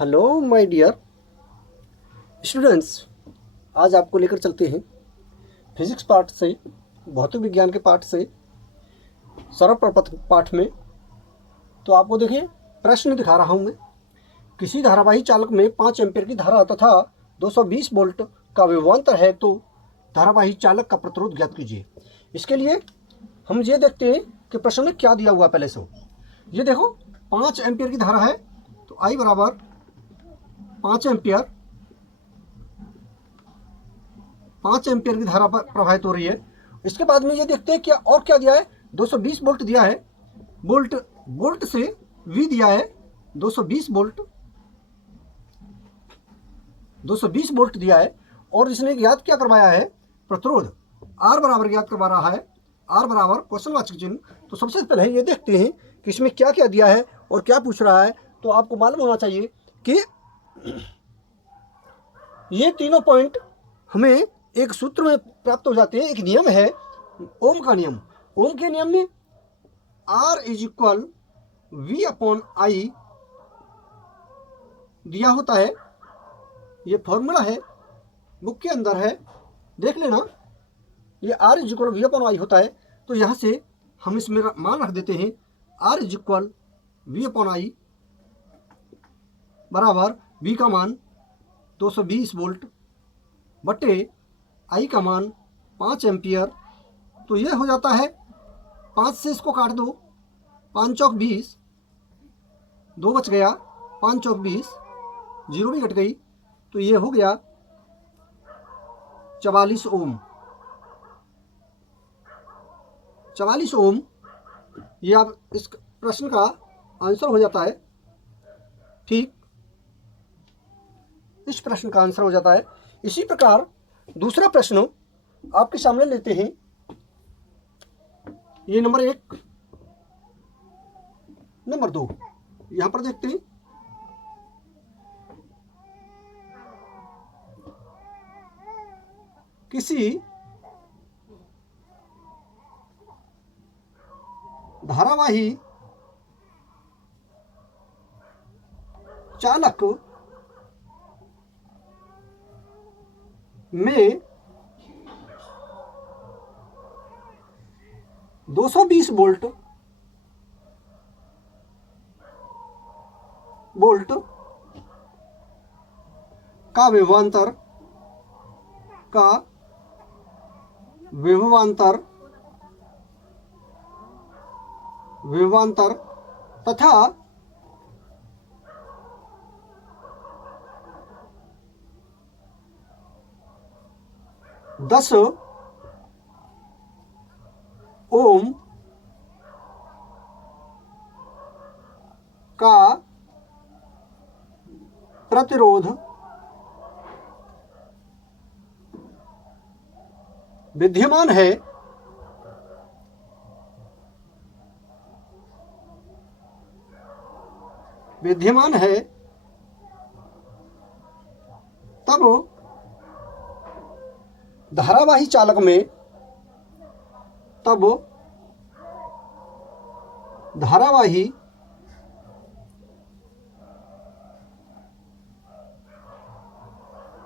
Hello my dear students, आज आपको लेकर चलते हैं फिजिक्स पार्ट से, भौतिक विज्ञान के पार्ट से सरल प्रपथ पाठ में। तो आपको देखिए प्रश्न दिखा रहा हूं मैं। किसी धारावाही चालक में 5 एम्पीयर की धारा तथा 220 वोल्ट का विभवांतर है, तो धारावाही चालक का प्रतिरोध ज्ञात कीजिए। इसके लिए हम ये देखते हैं कि प्रश्न में क्या दिया हुआ है। पहले से ये देखो, 5 एम्पीयर की धारा है, तो I बराबर 5 एम्पीयर, 5 एम्पीयर की धारा पर प्रवाहित हो रही है। इसके बाद में ये देखते हैं क्या और क्या दिया है। 220 वोल्ट दिया है, वोल्ट से V दिया है 220 वोल्ट, 220 वोल्ट दिया है। और इसने ज्ञात क्या करवाया है, प्रतिरोध R बराबर ज्ञात करवा रहा है। R बराबर क्वेश्चनवाचक चिन्ह। तो सबसे पहले ये देखते हैं कि इसमें क्या क्या दिया है और क्या पूछ रहा है। तो आपको मालूम होना चाहिए कि ये तीनों पॉइंट हमें एक सूत्र में प्राप्त हो जाते हैं। एक नियम है ओम का नियम। ओम के नियम में R is equal V upon I दिया होता है। ये फॉर्मूला है, बुक के अंदर है, देख लेना। ये R is equal V upon I होता है। तो यहाँ से हम इसमें मान रख देते हैं R is equal V upon I बराबर V का मान 220 वोल्ट बटे I का मान 5 एम्पियर। तो ये हो जाता है, 5 से इसको काट दो, 5 चौक 20, 2 बच गया, 5 चौक 20, 0 भी कट गई। तो ये हो गया 44 ओम। 44 ओम ये आप इस प्रश्न का आंसर हो जाता है। ठीक, इस प्रश्न का आंसर हो जाता है। इसी प्रकार दूसरा प्रश्न आपके सामने लेते हैं। ये नंबर 1, नंबर 2 यहां पर देखते हैं। किसी धारावाही चालक में 220 वोल्ट का विभवांतर तथा 10 ओम का प्रतिरोध विद्यमान है, तब धारावाही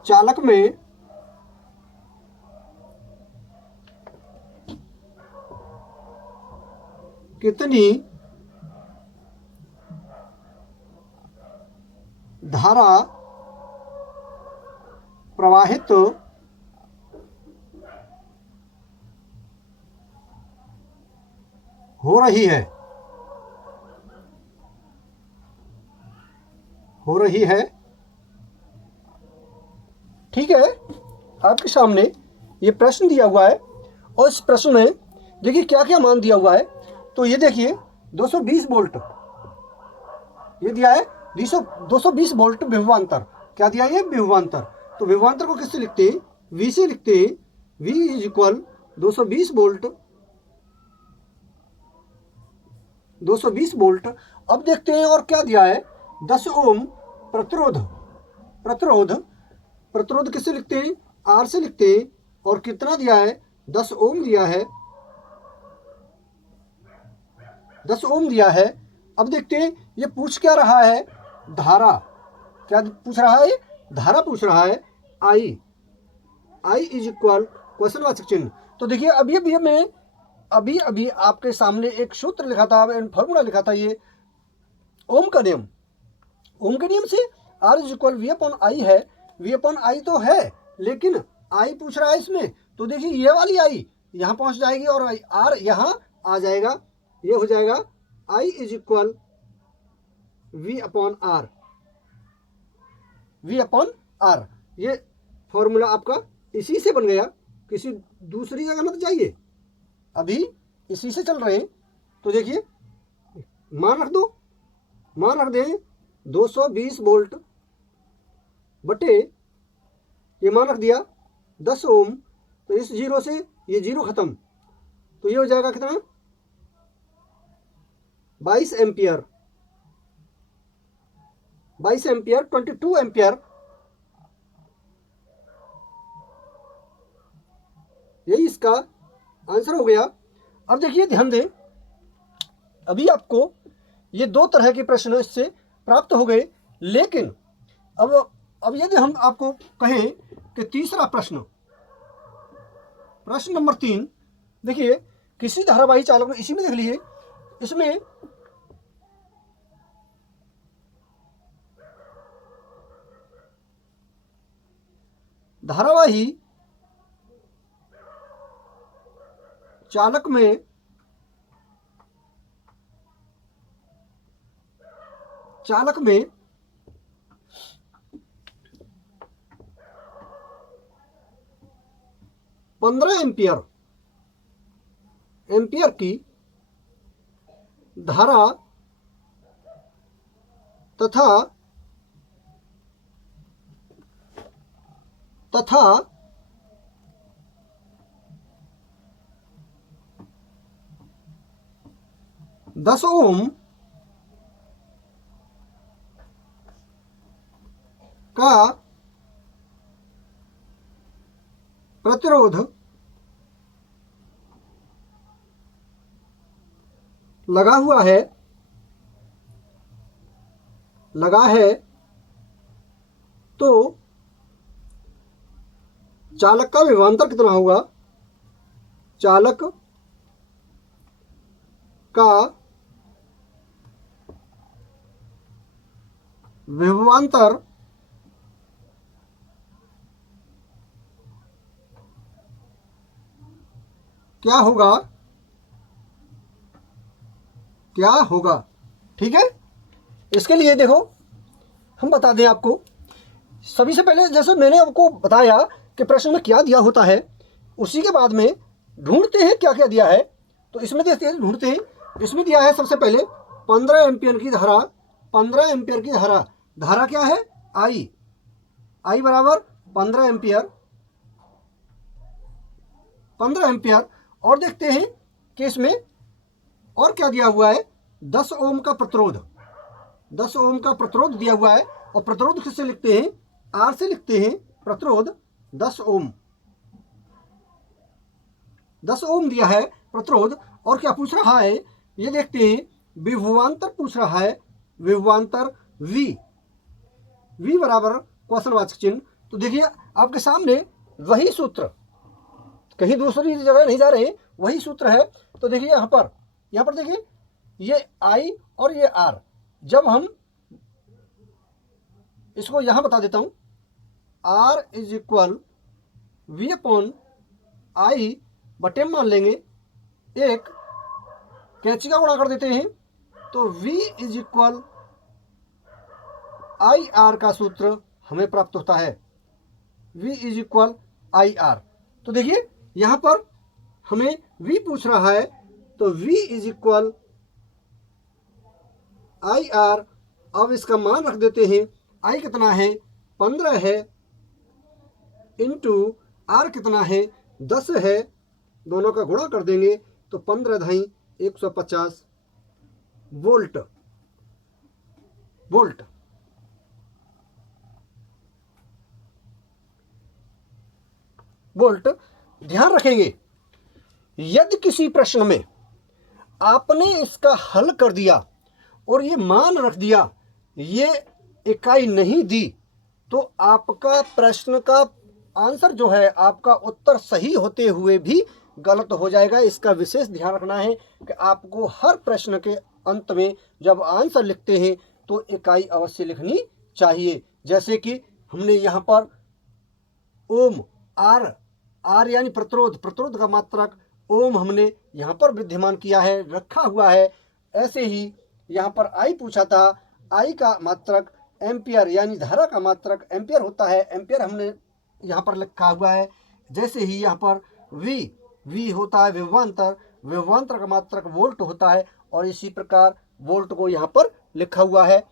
चालक में कितनी धारा प्रवाहित हो रही है। ठीक है, आपके सामने ये प्रश्न दिया हुआ है और इस प्रश्न में देखिए क्या क्या मान दिया हुआ है। तो ये देखिए 220 वोल्ट ये दिया है, 220 वोल्ट विभवांतर। क्या दिया है, विभवांतर। तो विभवांतर को किससे लिखते हैं, V से लिखते हैं। V is equal 220 volt, 220 volt. अब देखते हैं और क्या दिया है, 10 ओम प्रतिरोध किससे लिखते हैं, R से लिखते हैं। और कितना दिया है, 10 ओम दिया है, 10 ओम दिया है। अब देखते हैं ये पूछ क्या रहा है, धारा। क्या पूछ रहा है, धारा पूछ रहा है। आई इज इक्वल क्वेश्चनवाचक चिन्ह। तो देखिए अभी मैं अभी आपके सामने एक सूत्र लिखा था, फॉर्मूला लिखा था, ये ओम का नियम। ओम के नियम से R is equal V upon I है। वी अपॉन आई तो है, लेकिन आई पूछ रहा है इसमें, तो देखिए ये वाली आई यहाँ पहुँच जाएगी और आर यहाँ आ जाएगा। ये हो जाएगा I is equal V upon R. V upon R, ये फॉर्मूला आपका इसी से बन गया, किसी दूसरी जगह मत जाइए, अभी इसी से चल रहे हैं। तो देखिए मान रख दो, मान रख दें 220 वोल्ट बटे, ये मान रख दिया 10 ओम। तो इस जीरो से ये जीरो खत्म, तो ये हो जाएगा कितना, 22 एम्पियर। 22 एम्पियर, 22 एम्पियर, यही इसका आंसर हो गया। अब देखिए ध्यान दें, अभी आपको ये दो तरह के प्रश्न इससे प्राप्त हो गए, लेकिन अब यदि हम आपको कहें कि तीसरा प्रश्न, प्रश्न नंबर 3, देखिए किसी धारावाही चालक में, इसी में देख लीजिए, इसमें धारावाही चालक में 15 एम्पियर की धारा तथा 10 ओम का प्रतिरोध लगा है, तो चालक का विभवांतर कितना होगा। चालक का विभवांतर क्या होगा। ठीक है, इसके लिए देखो हम बता दें आपको, सभी से पहले जैसे मैंने आपको बताया कि प्रश्न में क्या दिया होता है, उसी के बाद में ढूंढते हैं क्या क्या दिया है। तो इसमें देखते हैं, ढूंढते हैं, इसमें दिया है सबसे पहले 15 एम्पियर की धारा। 15 एम्पियर की धारा क्या है, आई बराबर 15 एम्पियर। 15 एम्पियर, और देखते हैं कि इसमें और क्या दिया हुआ है, 10 ओम का प्रतिरोध। 10 ओम का प्रतिरोध दिया हुआ है, और प्रतिरोध किससे लिखते हैं, आर से लिखते हैं। प्रतिरोध 10 ओम, 10 ओम दिया है प्रतिरोध। और क्या पूछ रहा है, ये देखते हैं, विभवांतर पूछ रहा है। विभवांतर V बराबर क्वेश्चनवाचक चिन्ह। तो देखिए आपके सामने वही सूत्र, कहीं दूसरी जगह नहीं जा रहे, वही सूत्र है। तो देखिए यहाँ पर देखिए ये I और ये R, जब हम इसको यहाँ बता देता हूँ, R is equal V upon I बटे मान लेंगे, एक कैंची का गुणा कर देते हैं, तो V is equal I R का सूत्र हमें प्राप्त होता है। V is equal I R. तो देखिए यहाँ पर हमें V पूछ रहा है, तो V is equal I R. अब इसका मान रख देते हैं, I कितना है, 15 है, इंटू R कितना है, 10 है, दोनों का गुणा कर देंगे तो 15 धाई 150 वोल्ट। ध्यान रखेंगे, यदि किसी प्रश्न में आपने इसका हल कर दिया और ये मान रख दिया, ये इकाई नहीं दी, तो आपका प्रश्न का आंसर जो है, आपका उत्तर सही होते हुए भी गलत हो जाएगा। इसका विशेष ध्यान रखना है कि आपको हर प्रश्न के अंत में जब आंसर लिखते हैं तो इकाई अवश्य लिखनी चाहिए। जैसे कि हमने यहाँ पर ओम, आर यानी प्रतिरोध, प्रतिरोध का मात्रक ओम हमने यहाँ पर विद्यमान किया है, रखा हुआ है। ऐसे ही यहाँ पर आई पूछा था, आई का मात्रक एम्पियर यानी धारा का मात्रक एम्पियर होता है, एम्पियर हमने यहाँ पर लिखा हुआ है। जैसे ही यहाँ पर वी होता है विभवांतर, विभवांतर का मात्रक वोल्ट होता है, और इसी प्रकार वोल्ट को यहाँ पर लिखा हुआ है।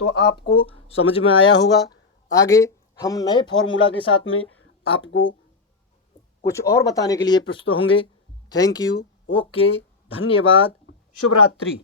तो आपको समझ में आया होगा। आगे हम नए फॉर्मूला के साथ में आपको कुछ और बताने के लिए प्रस्तुत होंगे। थैंक यू, ओके, धन्यवाद, शुभ रात्रि।